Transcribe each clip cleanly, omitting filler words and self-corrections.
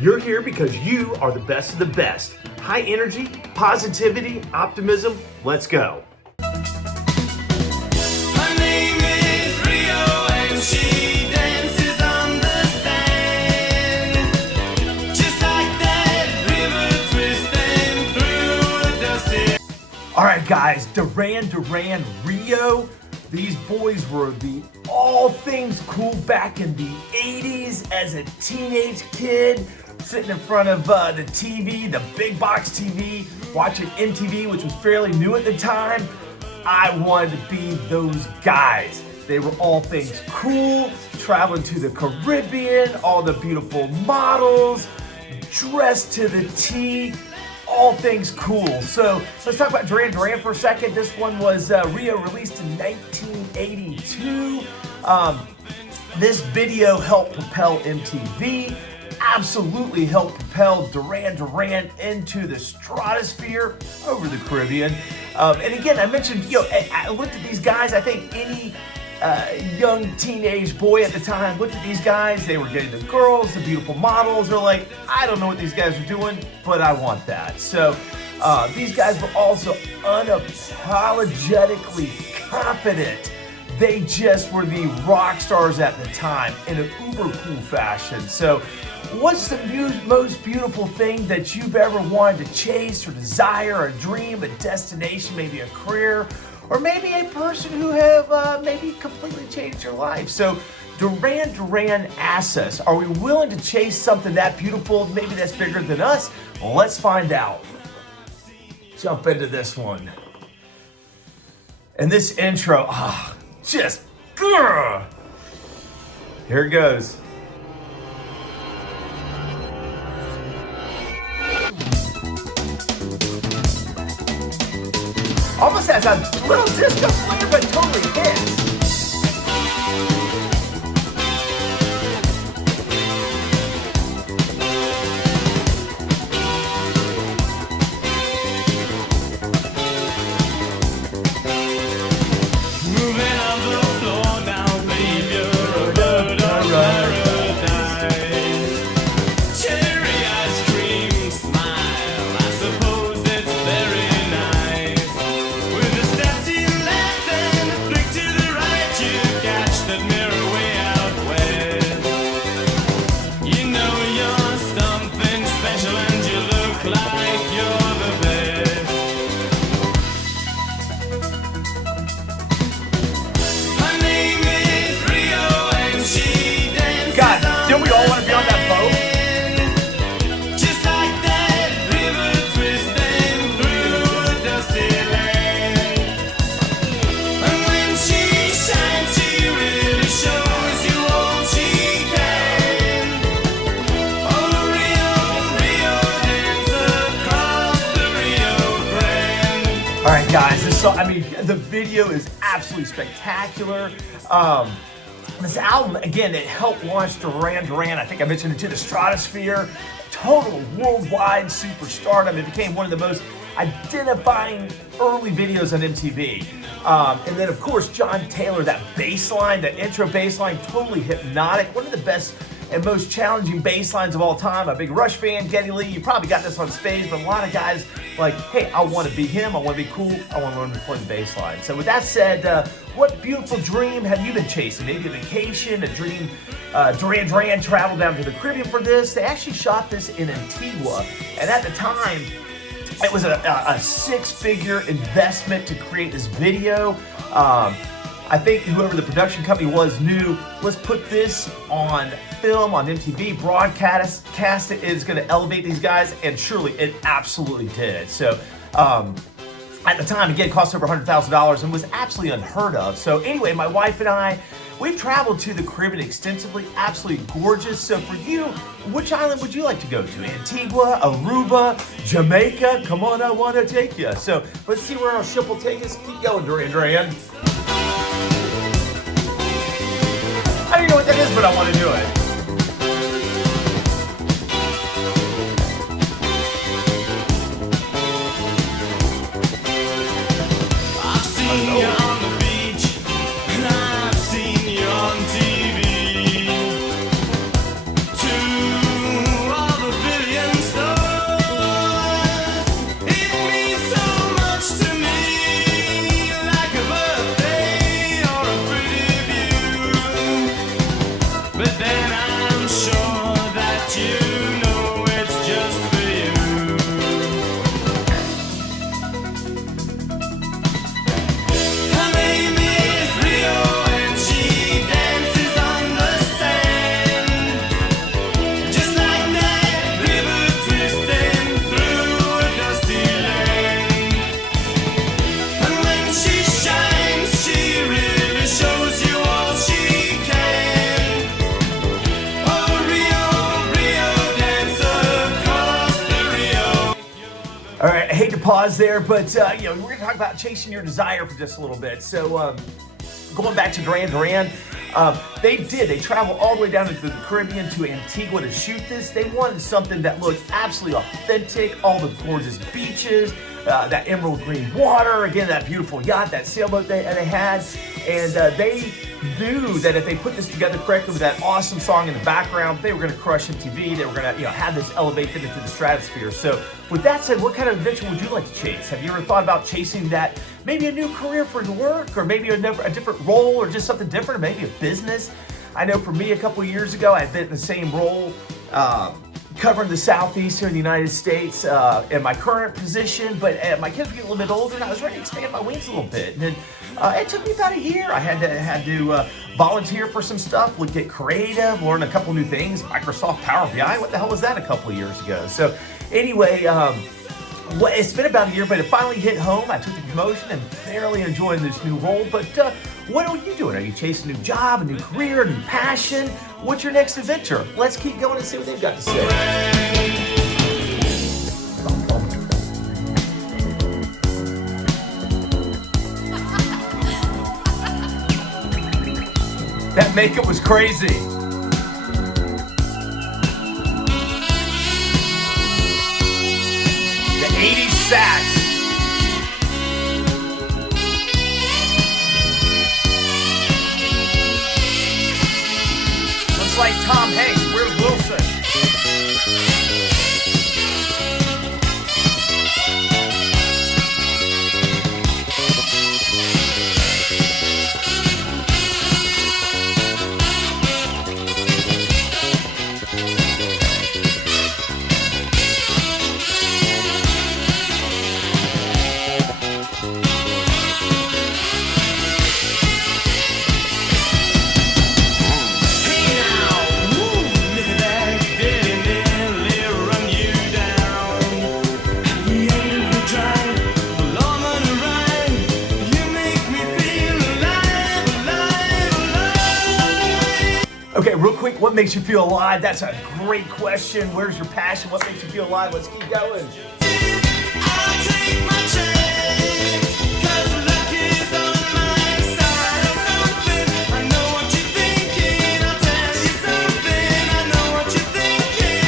You're here because you are the best of the best. High energy, positivity, optimism. Let's go. Her name is Rio and she dances on the sand. Just like that river twisting through a dusty. All right, guys, Duran Duran Rio. These boys were the all things cool back in the 80s as a teenage kid, sitting in front of the TV, the big box TV, watching MTV, which was fairly new at the time. I wanted to be those guys. They were all things cool, traveling to the Caribbean, all the beautiful models, dressed to the T, all things cool. So let's talk about Duran Duran for a second. This one was Rio, released in 1982. This video helped propel MTV, absolutely helped propel Duran Duran into the stratosphere over the Caribbean. And again, I mentioned, I looked at these guys. I think any young teenage boy at the time looked at these guys. They were getting the girls, the beautiful models. They're like, I don't know what these guys are doing, but I want that. So these guys were also unapologetically confident. They just were the rock stars at the time in an uber cool fashion. So what's the most beautiful thing that you've ever wanted to chase or desire, a dream, a destination, maybe a career, or maybe a person who have maybe completely changed your life? So Duran Duran asks us, are we willing to chase something that beautiful, maybe that's bigger than us? Well, let's find out. Jump into this one. And this intro, just, here it goes. Almost has a little disco flair, but totally hits. Moving on the floor now, babe, you're a bird of paradise. Cherry ice cream smile, I suppose it's very nice. With a step to your left and a flick to the right, you catch that mirror way out west. You know you're something special and you look like you're the best. Her name is Rio and she dances God, on don't we all want to be on that boat? just like that river twisting through a dusty land. And when she shines, she really shows you all she can. Oh, Rio, Rio, dance across the Rio Grande. All right, guys, the video is absolutely spectacular. This album, again, it helped launch Duran Duran. I think I mentioned it, to the stratosphere. Total worldwide superstardom. It became one of the most identifying early videos on MTV. And then, of course, John Taylor, that bass line, that intro bass line, totally hypnotic. One of the best and most challenging bass lines of all time. A big Rush fan, Geddy Lee, you probably got this on stage, but a lot of guys like, hey, I want to be him, I want to be cool, I want to learn to play the bass line. So with that said, what beautiful dream have you been chasing? Maybe a vacation, a dream. Duran Duran traveled down to the Caribbean for this. They actually shot this in Antigua, and at the time, it was a six-figure investment to create this video. I think whoever the production company was knew, let's put this on film, on MTV, broadcast it, is going to elevate these guys, and surely it absolutely did. So at the time, again, it cost over $100,000 and was absolutely unheard of. So anyway, my wife and I, we've traveled to the Caribbean extensively, absolutely gorgeous. So for you, which island would you like to go to? Antigua, Aruba, Jamaica? Come on, I want to take you. So let's see where our ship will take us. Keep going, Duran Duran. I don't even know what that is, but I want to do it. I've seen you on the beach, and I've seen you on TV. To all the pause there, but we're gonna talk about chasing your desire for just a little bit. So going back to Duran Duran, they traveled all the way down into the Caribbean to Antigua to shoot this. They wanted something that looked absolutely authentic, all the gorgeous beaches, that emerald green water, again, that beautiful yacht, that sailboat they had, and they knew that if they put this together correctly with that awesome song in the background, they were going to crush MTV. They were going to, have this elevate them into the stratosphere. So, with that said, what kind of adventure would you like to chase? Have you ever thought about chasing that? Maybe a new career for work, or maybe a different role, or just something different, or maybe a business. I know for me, a couple of years ago, I've been in the same role, covering the southeast here in the United States in my current position, but my kids were getting a little bit older, and I was ready to expand my wings a little bit. And then it took me about a year. I had to volunteer for some stuff, get creative, learn a couple new things. Microsoft Power BI, what the hell was that a couple of years ago? So anyway, it's been about a year, but it finally hit home. I took the promotion and thoroughly enjoying this new role. But what are you doing? Are you chasing a new job, a new career, a new passion? What's your next adventure? Let's keep going and see what they've got to say. That makeup was crazy. The 80s sax. Looks like Tom Hanks. Where's Wilson? Okay, real quick, what makes you feel alive? That's a great question. Where's your passion? What makes you feel alive? Let's keep going. I'll take my chance, 'cause luck is on my side or something. I know what you're thinking. I'll tell you something. I know what you're thinking.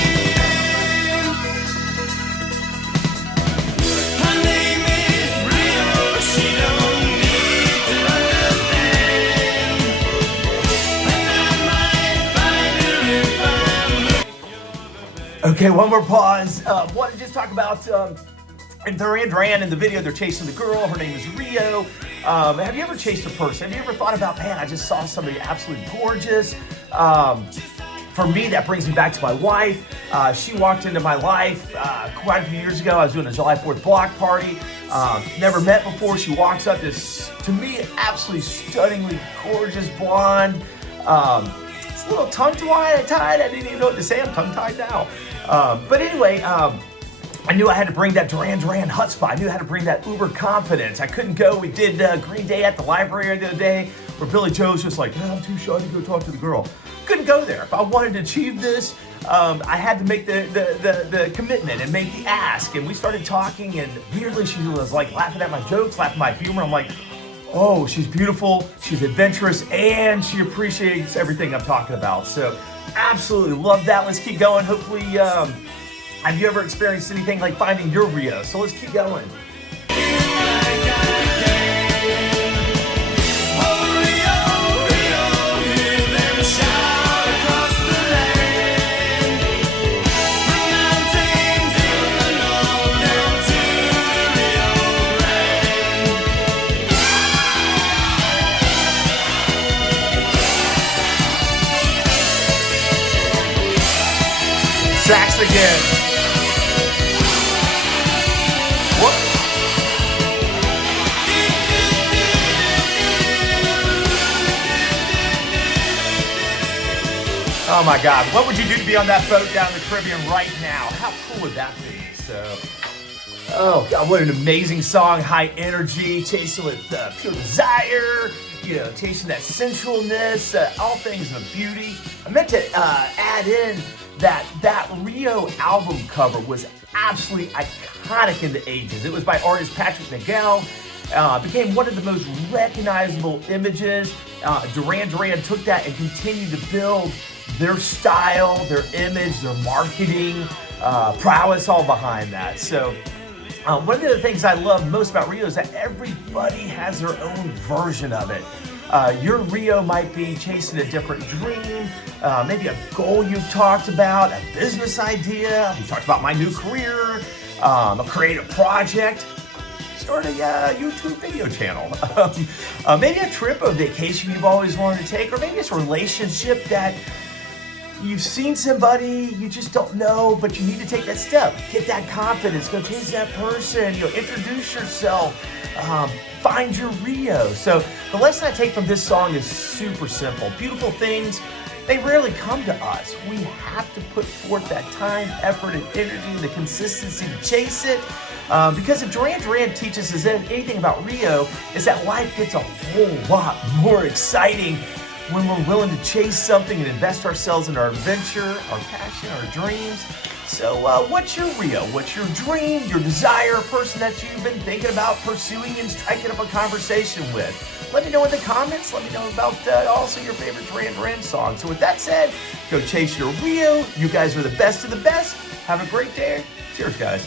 Her name is Rio. She don't need to understand. And I might find her if I'm Okay, one more pause. Want to just talk about in Duran Duran in the video, they're chasing the girl. Her name is Rio. Have you ever chased a person? Have you ever thought about, man, I just saw somebody absolutely gorgeous? For me, that brings me back to my wife. She walked into my life quite a few years ago. I was doing a July 4th block party. Never met before. She walks up, this, to me, absolutely stunningly gorgeous blonde. It's a little tongue-tied. I didn't even know what to say. I'm tongue-tied now. But anyway, I knew I had to bring that Duran Duran chutzpah. I knew I had to bring that uber confidence. I couldn't go. We did Green Day at the library the other day where Billy Joe's just like, I'm too shy to go talk to the girl. Couldn't go there. If I wanted to achieve this, I had to make the commitment and make the ask. And we started talking, and weirdly she was like laughing at my jokes, laughing at my humor. I'm like, oh, she's beautiful, she's adventurous, and she appreciates everything I'm talking about. So absolutely love that. Let's keep going. Hopefully, have you ever experienced anything like finding your Rio? So let's keep going. Sax again. Whoop. Oh my God, what would you do to be on that boat down in the Caribbean right now? How cool would that be? So, oh God, what an amazing song, high energy, chasing with pure desire, chasing that sensualness, all things of beauty. I meant to add in that Rio album cover was absolutely iconic. iconic in the ages. It was by artist Patrick Miguel. Became one of the most recognizable images. Duran Duran took that and continued to build their style, their image, their marketing prowess all behind that. So one of the things I love most about Rio is that everybody has their own version of it. Your Rio might be chasing a different dream, maybe a goal you've talked about, a business idea. We talked about my new career, a creative project, start a YouTube video channel, maybe a trip, a vacation you've always wanted to take, or maybe it's a relationship that you've seen somebody you just don't know, but you need to take that step. Get that confidence. Go chase that person. Introduce yourself. Find your Rio. So the lesson I take from this song is super simple. Beautiful things, they rarely come to us. We have to put forth that time, effort, and energy, the consistency to chase it. Because if Duran Duran teaches us anything about Rio, is that life gets a whole lot more exciting when we're willing to chase something and invest ourselves in our adventure, our passion, our dreams. So what's your Rio? What's your dream, your desire, a person that you've been thinking about pursuing and striking up a conversation with? Let me know in the comments. Let me know about also your favorite Duran Duran song. So with that said, go chase your Rio. You guys are the best of the best. Have a great day. Cheers, guys.